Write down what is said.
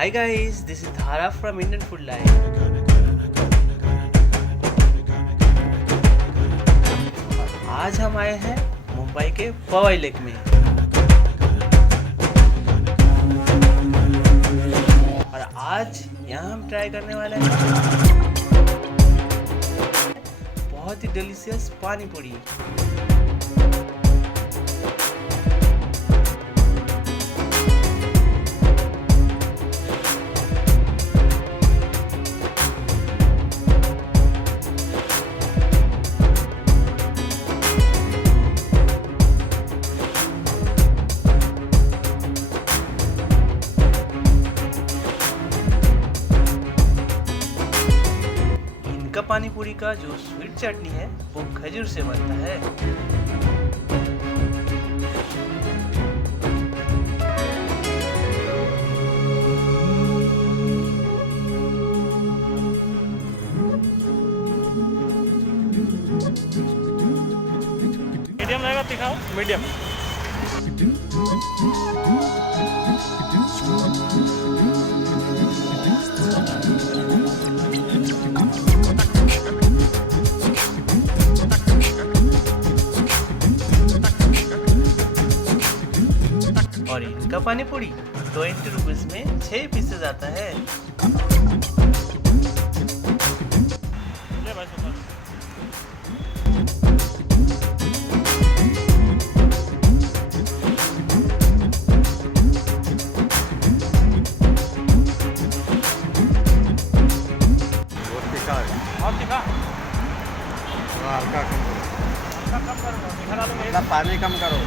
Hi guys, this is Dhara from Indian Food Life. और आज हम आए हैं मुंबई के पवई लेक में। और आज यहाँ हम ट्राई करने वाले हैं बहुत ही डिलीशियस पानी पूरी। इनका पानी पूरी का जो स्वीट चटनी है वो खजूर से बनता है। मीडियम रहेगा, दिखाओ मीडियम। और इनका पानी पूरी 20 रुपीज में 6 पीसेज आता है। ले भाई सुपर। और दिखा हल्का कम करो, कम करो, दिखा डालूंगा। मतलब पानी कम करो।